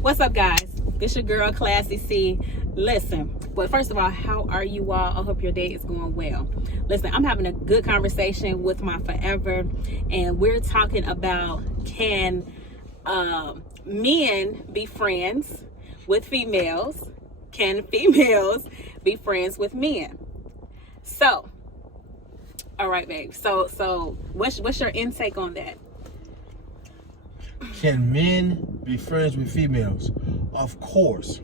What's up, guys? This your girl, Classy C. Listen, but first of all, how are you all? I hope your day is going well. Listen, I'm having a good conversation with my forever, and we're talking about can men be friends with females? Can females be friends with men? So, all right, babe. So what's your intake on that? Can men be friends with females? Of course.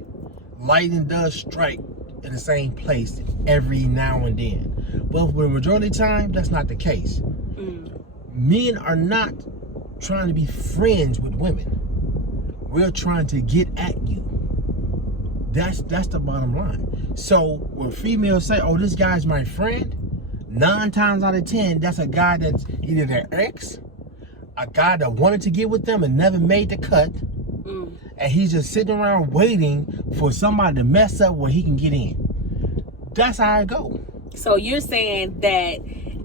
Lightning does strike in the same place every now and then. But for the majority of the time, that's not the case. Men are not trying to be friends with women. We're trying to get at you. That's the bottom line. So when females say, oh, this guy's my friend, 9 times out of 10, that's a guy that's either their ex, a guy that wanted to get with them and never made the cut, and he's just sitting around waiting for somebody to mess up where he can get in. That's how it go. So you're saying that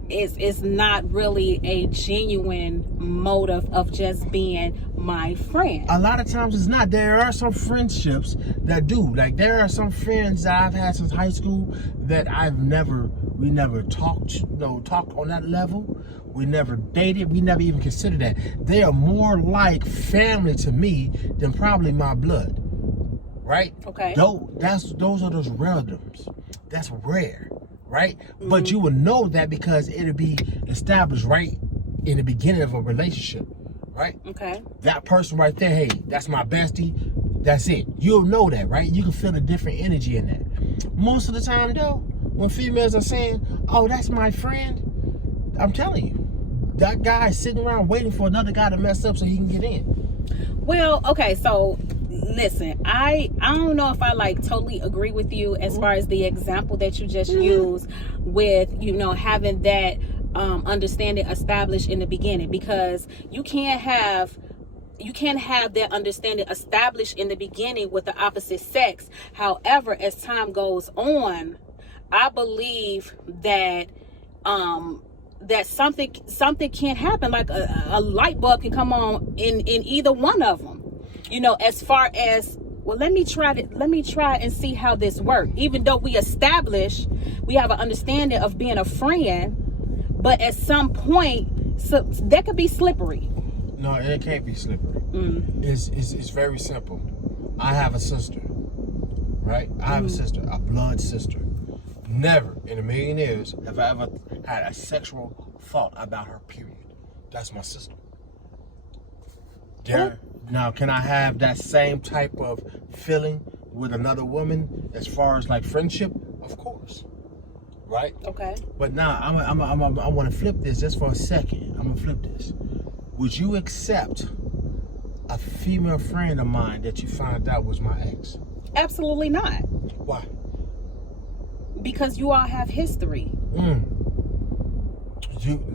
it's not really a genuine motive of just being my friend. A lot of times it's not. There are some friendships that do. Like there are some friends that I've had since high school that we never talked on that level. We never dated. We never even considered that. They are more like family to me than probably my blood. Right? Okay. Those are those relatives. That's rare. Right? But you would know that because it'll be established right in the beginning of a relationship. Right? Okay. That person right there, hey, that's my bestie. That's it. You'll know that, right? You can feel a different energy in that. Most of the time, though, when females are saying, oh, that's my friend, I'm telling you, that guy is sitting around waiting for another guy to mess up so he can get in. Well, okay, so listen, I don't know if I totally agree with you as far as the example that you just used with, having that understanding established in the beginning, because you can't have that understanding established in the beginning with the opposite sex. However, as time goes on, I believe that that something can happen, like a light bulb can come on in either one of them. As far as, well, let me try and see how this works. Even though we have an understanding of being a friend, but at some point, so that could be slippery. No, it can't be slippery. It's very simple. I have a sister, right? I have a sister, a blood sister. Never in a million years have I ever had a thought about her, period. That's my sister. Now, can I have that same type of feeling with another woman as far as like friendship? Of course. Right? Okay. But now I want to flip this just for a second. I'm gonna flip this. Would you accept a female friend of mine that you found out was my ex? Absolutely not. Why? Because you all have history.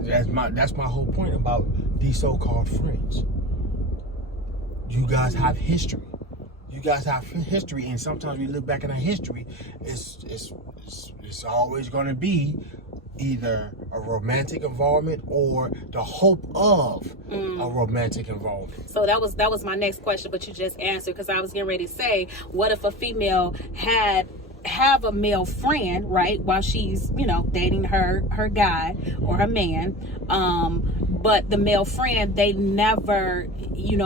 That's my whole point about these so-called friends. You guys have history. You guys have history, and sometimes we look back at our history. It's always going to be either a romantic involvement or the hope of a romantic involvement. So that was my next question, but you just answered, because I was getting ready to say, what if a female have a male friend, right, while she's dating her guy or her man, but the male friend, they never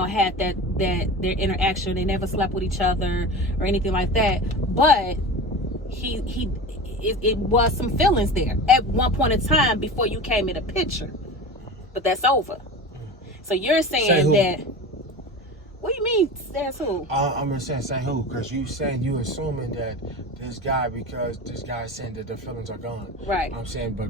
had that their interaction, they never slept with each other or anything like that, but it was some feelings there at one point in time before you came in the picture, but that's over. So you're saying that. What do you mean, says who? I'm gonna say who, because you assuming that this guy, because this guy is saying that the feelings are gone. Right. I'm saying, but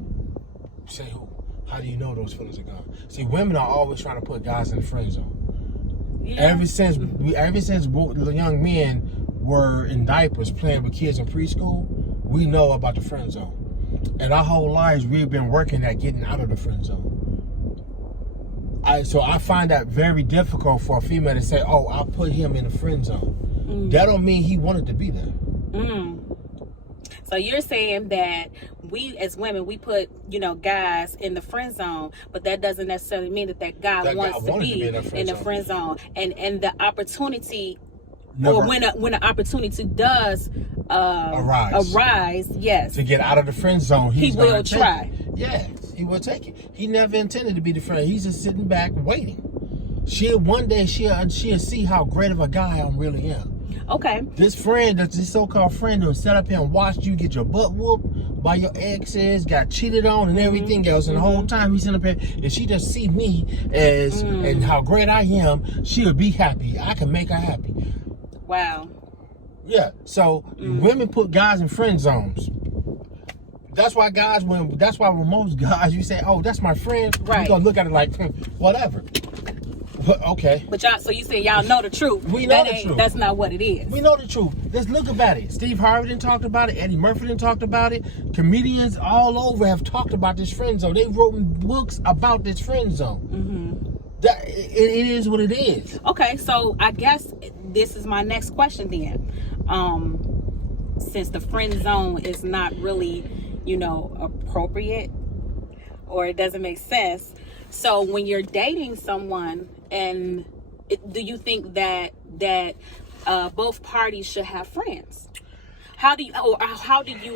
say who? How do you know those feelings are gone? See, women are always trying to put guys in the friend zone. Yeah. Ever since the young men were in diapers playing with kids in preschool, we know about the friend zone. And our whole lives, we've been working at getting out of the friend zone. So I find that very difficult for a female to say, oh, I'll put him in the friend zone. That don't mean he wanted to be there. So you're saying that we as women, we put, guys in the friend zone, but that doesn't necessarily mean that guy wants to be in the friend zone. And the opportunity Never. Or when an opportunity does arise, yes, to get out of the friend zone, he he's will gonna take try. it. Yeah, he will take it. He never intended to be the friend. He's just sitting back waiting. One day she'll see how great of a guy I really am. Okay. This so-called friend who set up here and watched you get your butt whooped by your exes, got cheated on and everything else, and the whole time he's in up here, if she just see me as and how great I am, she'll be happy. I can make her happy. Wow. Yeah. So women put guys in friend zones. That's why when most guys, you say, "Oh, that's my friend," right? You gonna look at it like, whatever. Okay. But y'all, so you say y'all know the truth. We know the truth. That's not what it is. We know the truth. Let's look about it. Steve Harvey done talked about it. Eddie Murphy done talked about it. Comedians all over have talked about this friend zone. They've written books about this friend zone. It is what it is. Okay, so I guess this is my next question then. Since the friend zone is not really, appropriate, or it doesn't make sense. So when you're dating someone, and do you think that both parties should have friends? How do you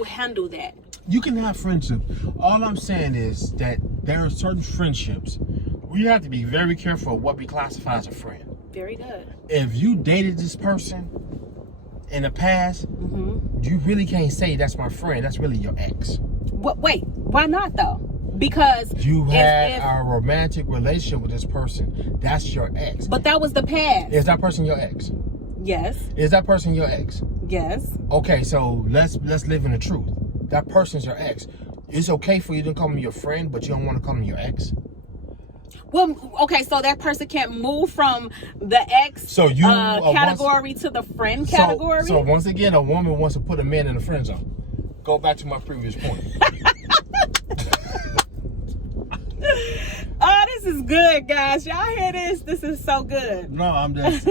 handle that? You can have friendship. All I'm saying is that there are certain friendships we have to be very careful of what we classify as a friend. Very good. If you dated this person in the past, you really can't say that's my friend. That's really your ex. Wait, why not though? Because you had a romantic relationship with this person. That's your ex. But that was the past. Is that person your ex? Yes. Is that person your ex? Yes. Okay, so let's live in the truth. That person's your ex. It's okay for you to call me your friend, but you don't want to call me your ex? Well, okay, so that person can't move from the ex category to the friend category? So once again, a woman wants to put a man in the friend zone. Go back to my previous point. Oh, this is good, guys. Y'all hear this? This is so good. No, I'm just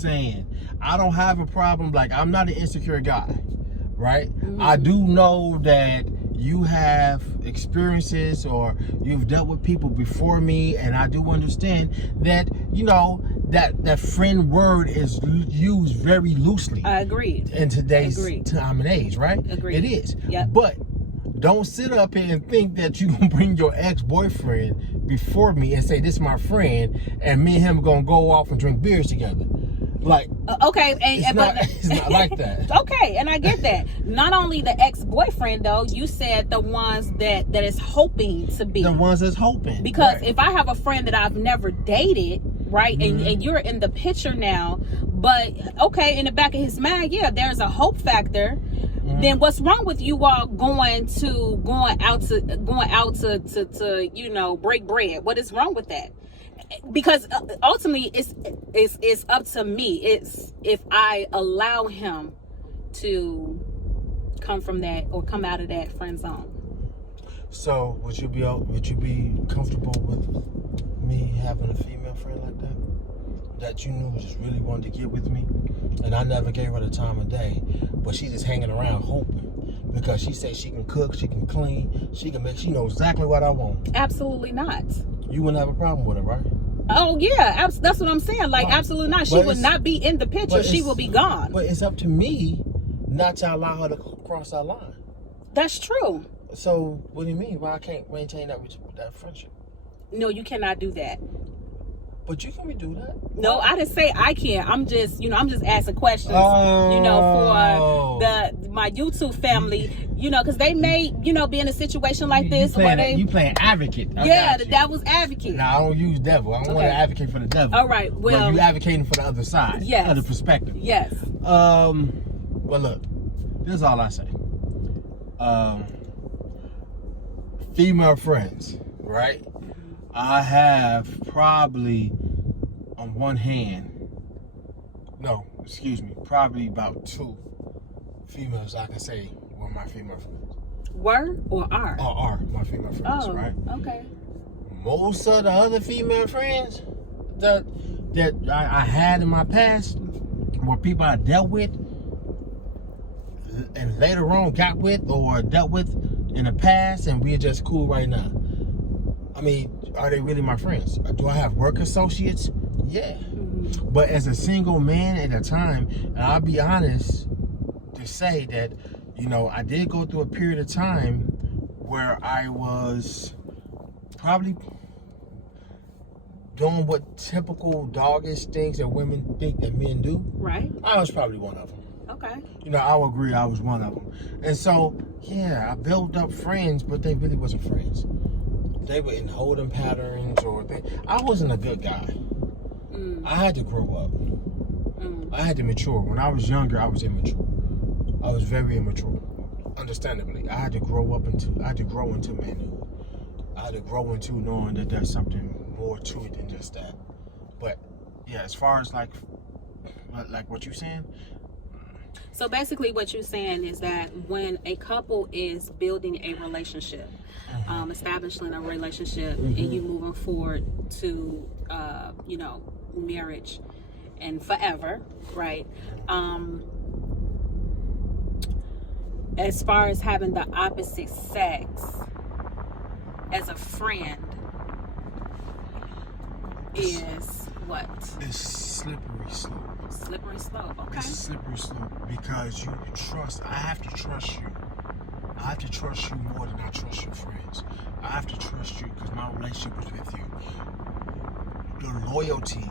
saying. I don't have a problem. Like, I'm not an insecure guy, right? I do know that you have experiences or you've dealt with people before me, and I do understand that, that friend word is used very loosely. I agree. In today's time and age, right? Agreed. It is. Yep. But don't sit up here and think that you can bring your ex-boyfriend before me and say, this is my friend, and me and him are going to go off and drink beers together. Like, okay, it's not like that. Okay, and I get that. Not only the ex-boyfriend, though, you said the ones that is hoping to be. The ones that's hoping. Because if I have a friend that I've never dated, right, and you're in the picture now, but okay, in the back of his mind, yeah, there's a hope factor. Then what's wrong with you all going out to break bread? What is wrong with that? Because ultimately it's up to me. It's if I allow him to come from that or come out of that friend zone. So would you be comfortable with me having a female friend like that you knew just really wanted to get with me, and I never gave her the time of day, but she just hanging around hoping because she says she can cook, she can clean, she knows exactly what I want? Absolutely not. You wouldn't have a problem with it, right? Oh yeah, that's what I'm saying. Like, absolutely not. She would not be in the picture. She will be gone. But it's up to me not to allow her to cross that line. That's true. So what do you mean? Why I can't maintain that friendship? No, you cannot do that. But you can redo that. No, I didn't say I can't. I'm just asking questions, for my YouTube family, because they may, be in a situation like this where you playing advocate. Yeah, the devil's advocate. No, I don't use devil. I don't want to advocate for the devil. All right, well, you advocating for the other side. Yes. Of the perspective. Yes. Well, look, this is all I say. Female friends, right? I have probably on one hand, probably about 2 females I can say were my female friends. Were or are? Are my female friends, right? Okay. Most of the other female friends that I had in my past were people I dealt with and later on got with or dealt with in the past, and we're just cool right now. I mean, are they really my friends? Do I have work associates? Yeah. But as a single man at a time, and I'll be honest to say that, you know, I did go through a period of time where I was probably doing what typical doggish things that women think that men do. Right. I was probably one of them. Okay. You know, I would agree I was one of them. And so, yeah, I built up friends, but they really wasn't friends. They were in holding patterns I wasn't a good guy. I had to grow up. I had to mature. When I was younger, I was immature. I was very immature. Understandably. I had to grow into manhood. I had to grow into knowing that there's something more to it than just that. But yeah, as far as like what you're saying. So basically what you're saying is that when a couple is building a relationship, establishing a relationship, and you moving forward to, you know, marriage and forever, right? As far as having the opposite sex as a friend is what? It's slippery slope. Slippery slope, okay. It's a slippery slope because you trust. I have to trust you. I have to trust you more than I trust your friends. I have to trust you because my relationship is with you. Your loyalty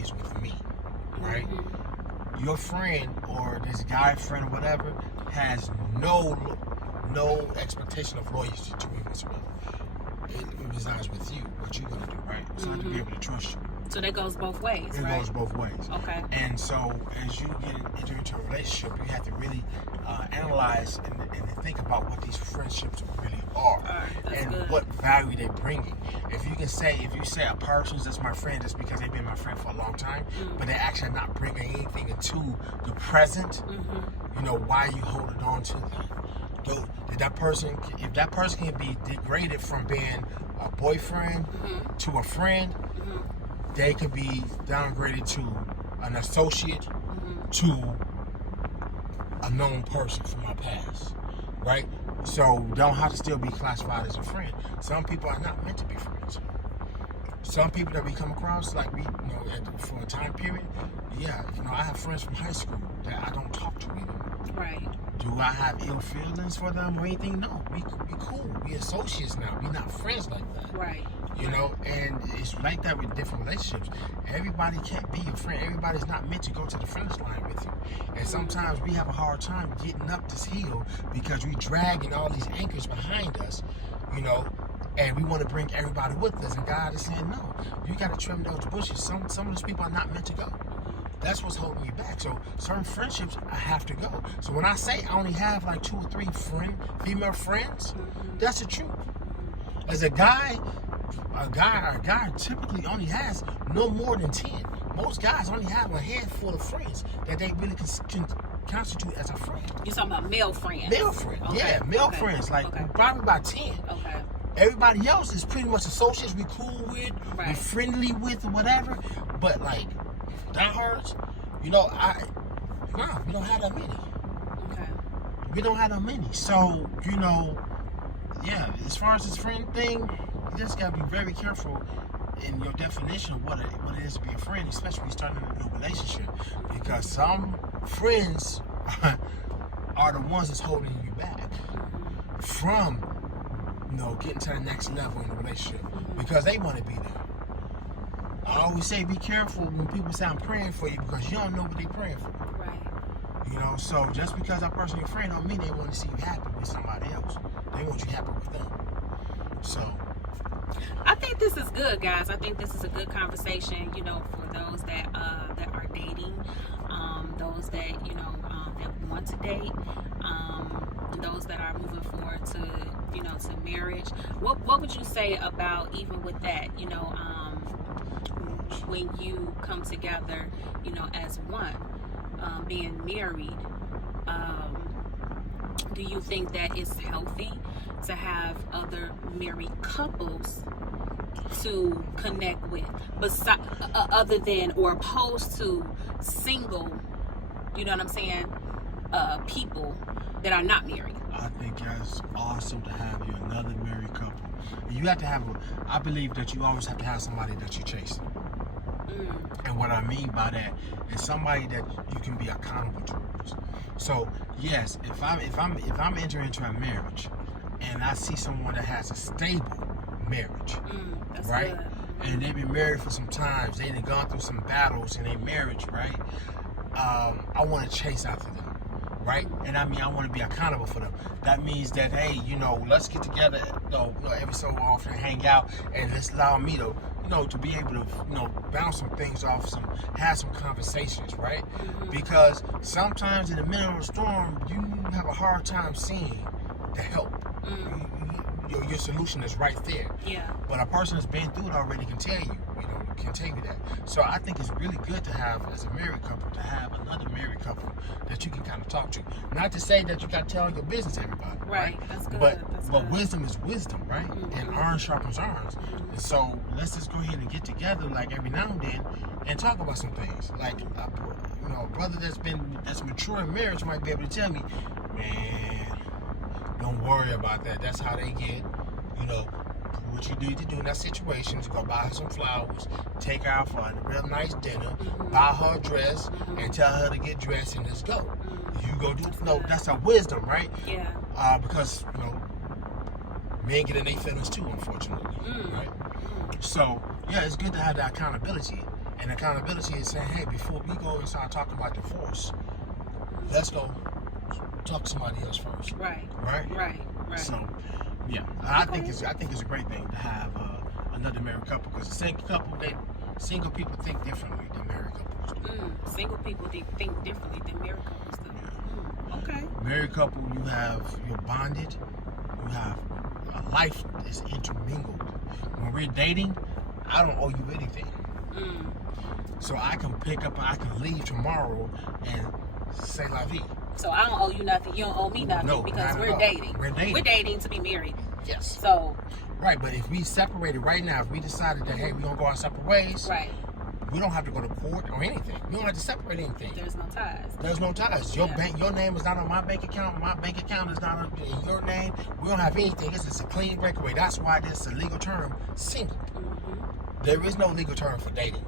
is with me, right? Your friend or this guy friend or whatever has no expectation of loyalty to me whatsoever. It resides with you, what you're gonna do, right? So I have to be able to trust you. So that goes both ways, It right? goes both ways. Okay. And so as you enter into a relationship, you have to really analyze and think about what these friendships really are and good. what value they're bringing. If you say a person's just my friend just because they've been my friend for a long time, but they're actually not bringing anything into the present, you know, why are you holding on to that? If that person can be degraded from being a boyfriend to a friend, they could be downgraded to an associate to a known person from my past, right? So don't have to still be classified as a friend. Some people are not meant to be friends. Some people that we come across, like we, you know, for a time period, yeah, you know, I have friends from high school that I don't talk to anymore. Right. Do I have ill feelings for them or anything? No, we cool. We associates now. We not friends like that. Right. You know, and it's like that with different relationships. Everybody can't be your friend. Everybody's not meant to go to the finish line with you. And sometimes we have a hard time getting up this hill because we dragging all these anchors behind us, you know, and we want to bring everybody with us. And God is saying, no, you got to trim those bushes. Some of those people are not meant to go. That's what's holding you back. So certain friendships, I have to go. So when I say I only have like 2 or 3 female friends, that's the truth. As a guy typically only has no more than 10. Most guys only have a handful of friends that they really can constitute as a friend. You're talking about male friends? Male friends, yeah, male friends, like probably about 10. Okay. Everybody else is pretty much associates we cool with, we friendly with, or whatever. But like, diehards, you know, we don't have that many. Okay. We don't have that many. So, you know, yeah, as far as this friend thing, you just gotta be very careful in your definition of what it is to be a friend, especially when you're starting a new relationship. Because some friends are the ones that's holding you back from, you know, getting to the next level in the relationship because they want to be there. I always say be careful when people say I'm praying for you because you don't know what they're praying for. Right. You know, so just because that person your friend don't mean they want to see you happy with somebody else. They want you happy with them. So I think this is good, guys. I think this is a good conversation, you know, for those that are dating, those that, you know, that want to date, those that are moving forward to, you know, to marriage. What would you say about even with that, you know, when you come together, you know, as one, being married, do you think that it's healthy to have other married couples to connect with, other than or opposed to single, you know what I'm saying, people that are not married? I think that's awesome to have you another married couple. You have to have I believe that you always have to have somebody that you're chasing. And what I mean by that is somebody that you can be accountable towards. So yes, if I'm entering into a marriage and I see someone that has a stable marriage, right? Good. And they've been married for some time, they done gone through some battles in their marriage, right? I want to chase after them, right? And I mean, I want to be accountable for them. That means that, hey, let's get together, every so often, hang out, and let's allow me to, to be able to, bounce some things off, have some conversations, right? Because sometimes in the middle of a storm, you have a hard time seeing the help. Your solution is right there. Yeah. But a person that's been through it already can tell you, that. So I think it's really good to have, as a married couple, to have another married couple that you can kind of talk to. Not to say that you got to tell your business to everybody. Right. That's good. But That's good. wisdom is wisdom, right? And iron sharpens irons. And so let's just go ahead and get together, like every now and then, and talk about some things. Like, a brother that's mature in marriage might be able to tell me, man, don't worry about that. That's how they get. What you need to do in that situation is go buy her some flowers, take her out for a real nice dinner, buy her a dress, and tell her to get dressed and let's go. You go do. That's a wisdom, right? Yeah. Because men get in their feelings too, unfortunately, right? So yeah, it's good to have that accountability. And accountability is saying, hey, before we go and start talking about divorce, let's go talk to somebody else first. Right. Right. So, yeah, I think it's a great thing to have another married couple, because single people think differently than married couples do. Single people think differently than married couples do. Okay. Married couple, you're bonded. You have a life is intermingled. When we're dating, I don't owe you anything. So I can leave tomorrow and say la vie. So I don't owe you nothing. You don't owe me nothing, because we're dating. We're dating. We're dating to be married. Yes. So. Right, but if we separated right now, if we decided that, hey, we're going to go our separate ways. Right. We don't have to go to court or anything. We don't have to separate anything. There's no ties. There's no ties. Your name is not on my bank account. My bank account is not in your name. We don't have anything. It's just a clean breakaway. That's why there's a legal term, single. There is no legal term for dating.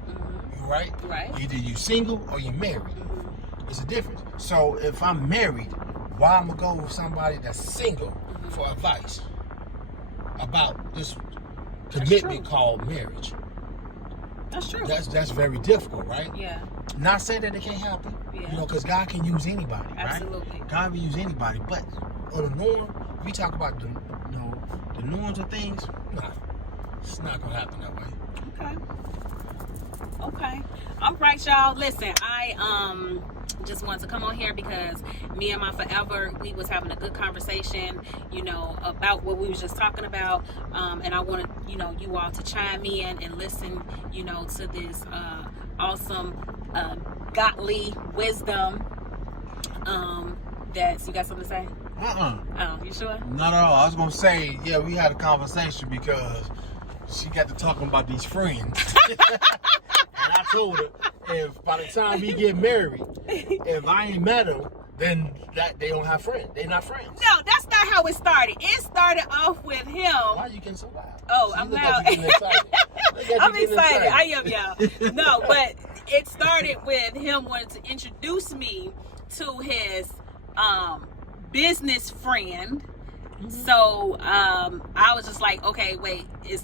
Right? Right. Either you single or you married. It's a difference. So if I'm married, why I'm gonna go with somebody that's single for advice about this commitment called marriage? That's true. That's very difficult, right? Yeah. Not saying that it can't happen, Yeah. because God can use anybody, Absolutely. right? God can use anybody, but on the norm, we talk about the norms of things. Nah, it's not gonna happen that way. Okay. All right, y'all. Listen, I just wanted to come on here because me and my forever, we was having a good conversation, about what we was just talking about. And I wanted, you all to chime in and listen, to this awesome godly wisdom. That you got something to say? Oh, you sure? Not at all. I was gonna say, yeah, we had a conversation because she got to talking about these friends. And I told her, if by the time we get married, if I ain't met them, then that they don't have friends. They're not friends. No, that's not how it started. It started off with him. Why you getting so loud? Oh, I'm loud. I'm excited. I am, y'all. No, but it started with him wanting to introduce me to his business friend. So I was just like, okay, wait, is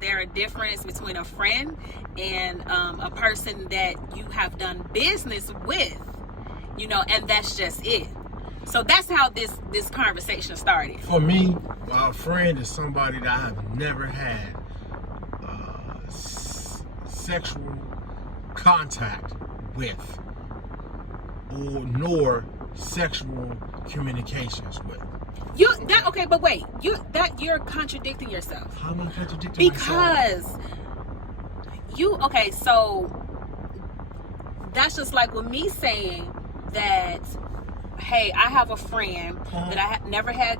there a difference between a friend and a person that you have done business with? And that's just it. So that's how this conversation started. For me, a friend is somebody that I have never had sexual contact with, nor sexual communications with. Okay, but wait, you're contradicting yourself. How am I contradicting myself? Because so that's just like with me saying that, hey, I have a friend that I never had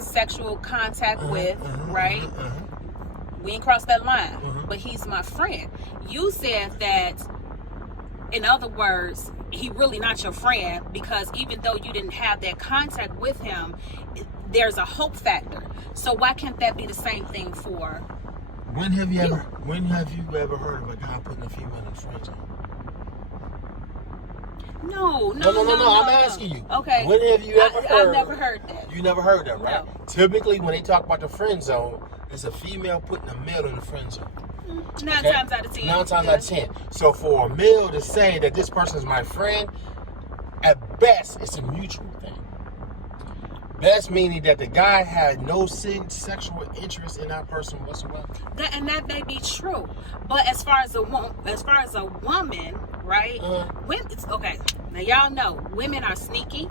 sexual contact with, right? We ain't crossed that line, but he's my friend. You said that, in other words, he really not your friend, because even though you didn't have that contact with him, there's a hope factor. So why can't that be the same thing for When have you ever heard of a guy putting a female in the friend zone? No. I'm asking you. Okay. When have you ever heard? I've never heard that. You never heard that, right? No. Typically, when they talk about the friend zone, it's a female putting a male in the friend zone. 9 times out of 10. 9 times out of 10. So for a male to say that this person is my friend, at best, it's a mutual thing. Best meaning that the guy had no sexual interest in that person whatsoever. That may be true, but as far as a woman, right? Okay. Now y'all know women are sneaky,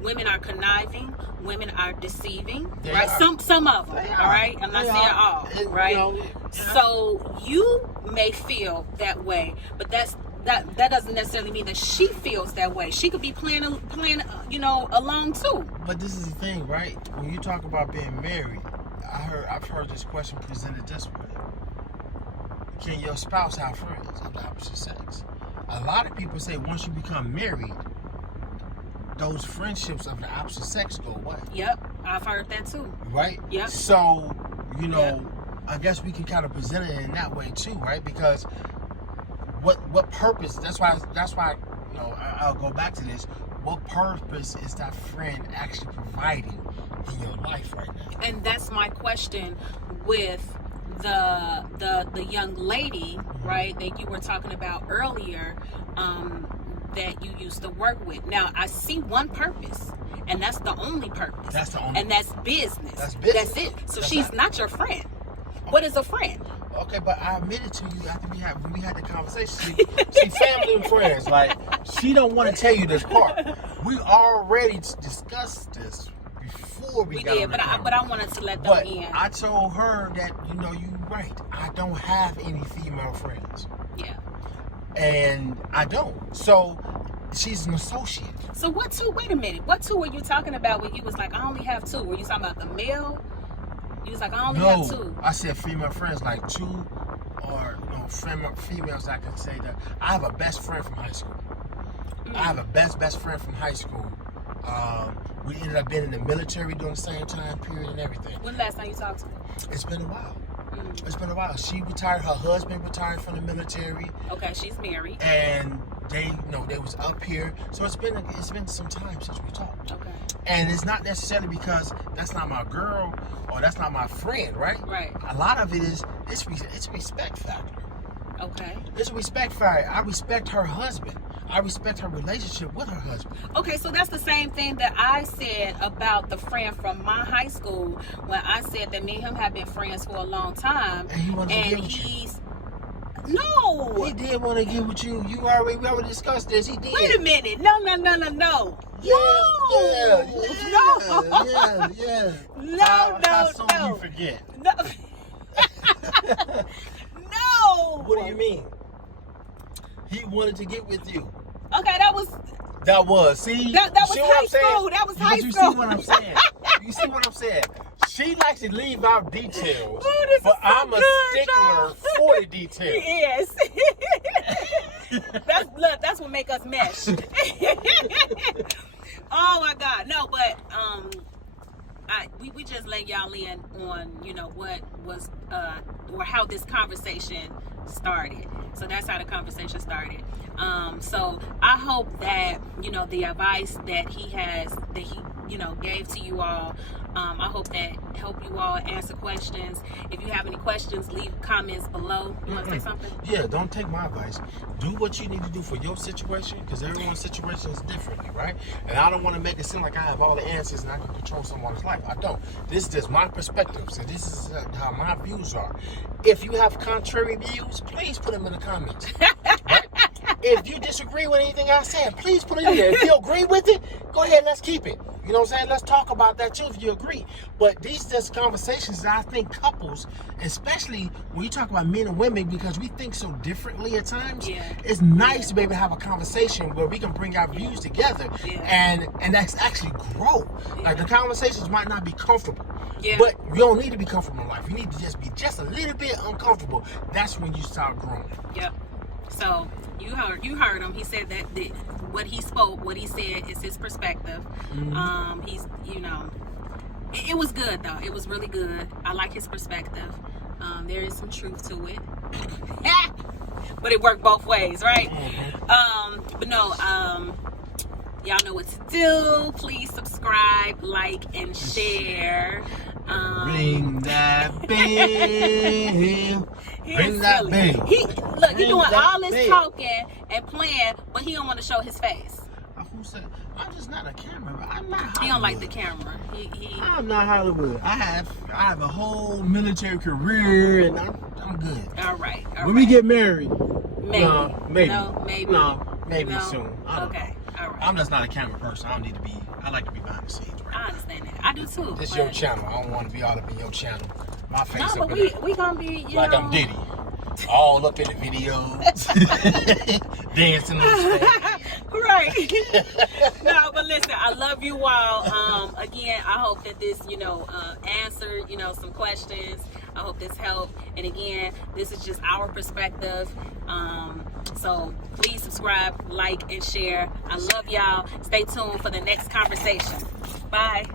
women are conniving, women are deceiving, They right? are. Some of them, They all are. right. I'm not They saying are. all, And, right? you know, So you may feel that way, but that doesn't necessarily mean that she feels that way. She could be playing along too. But this is the thing, right? When you talk about being married, I've heard this question presented this way: can your spouse have friends of the opposite sex? A lot of people say once you become married, those friendships of the opposite sex go away. Yep, I've heard that too. Right? Yep. So, Yep. I guess we can kind of present it in that way too, right? Because what purpose? That's why I'll go back to this. What purpose is that friend actually providing in your life right now? And that's my question with the young lady, right, that you were talking about earlier, that you used to work with. Now I see one purpose, and that's the only purpose. That's the only. And that's business. That's business. That's it. So That's she's not your friend. What is a friend? Okay, but I admitted to you after when we had the conversation. See, family and friends, like she don't want to tell you this part. We already discussed this before we got did, on the camera. but I wanted to let them But in. I told her that you're right. I don't have any female friends, Yeah. and I don't. So she's an associate. So what two? Wait a minute. What two were you talking about when you was like, I only have two? Were you talking about the male? You was like, I only have two. I said female friends, like two or females. I can say that I have a best friend from high school. I have a best friend from high school. We ended up being in the military during the same time period and everything. When the last time you talked to her? It's been a while. It's been a while. She retired. Her husband retired from the military, Okay, she's married. and they was up here. So it's been some time since we talked. Okay. And it's not necessarily because that's not my girl or that's not my friend, right? Right. A lot of it is it's a respect factor. Okay. It's a respect factor. I respect her husband. I respect her relationship with her husband. Okay, so that's the same thing that I said about the friend from my high school when I said that me and him have been friends for a long time. And he wanted to get with you. he's no. He did want to get with you. We already discussed this. He did. Wait a minute. No. Yeah. No. How soon No. you forget? No. No. What do you mean? He wanted to get with you. Okay, that was See? That was See what high I'm saying? school. That was high But you school. see what I'm saying? You see what I'm saying? She likes to leave out details, Ooh, this but is so I'm a good, stickler dog. for the details. Yes. That's what make us mesh. Oh my God. No, but we just let y'all in on, what was or how this conversation started. So that's how the conversation started. So I hope that, the advice that he gave to you all, I hope that help you all answer questions. If you have any questions, leave comments below. You want to say something? Yeah, don't take my advice. Do what you need to do for your situation, because everyone's situation is different, right? And I don't want to make it seem like I have all the answers and I can control someone's life. I don't. This is just my perspective. So this is how my views are. If you have contrary views, please put them in the comments. Right? If you disagree with anything I said, please put it in there. If you agree with it, go ahead, let's keep it. You know what I'm saying? Let's talk about that too if you agree. But these just conversations that I think couples, especially when you talk about men and women, because we think so differently at times, it's nice to be able to have a conversation where we can bring our views together and that's actually grow. Like the conversations might not be comfortable. But you don't need to be comfortable in life. You need to just be just a little bit uncomfortable. That's when you start growing. Yep. So you heard him. He said that what he spoke, what he said is his perspective. He's it was good though. It was really good. I like his perspective. There is some truth to it. But it worked both ways, right? But no, y'all know what to do. Please subscribe, like, and share. Ring that bell. Ring that silly. bell. He doing that all this bell. talking and playing, but he don't want to show his face. Who said? I'm just not a camera. I'm not Hollywood. He don't like the camera. I'm not Hollywood. I have a whole military career, and I'm good. All right. When we get married, maybe. maybe. No, maybe. No, maybe No. soon. I don't Okay. know. All right. I'm just not a camera person. I don't need to be. I like to be behind the scenes. Right? I understand that. I do too. This but- your channel. I don't want to be all up in your channel. My face No, up but in we gonna be, you like know. I'm Diddy. All up in the videos. Dancing on the stage. Right. No, but listen, I love you all. Again, I hope that this, answered, some questions. I hope this helped. And again, this is just our perspective. So please subscribe, like, and share. I love y'all. Stay tuned for the next conversation. Bye.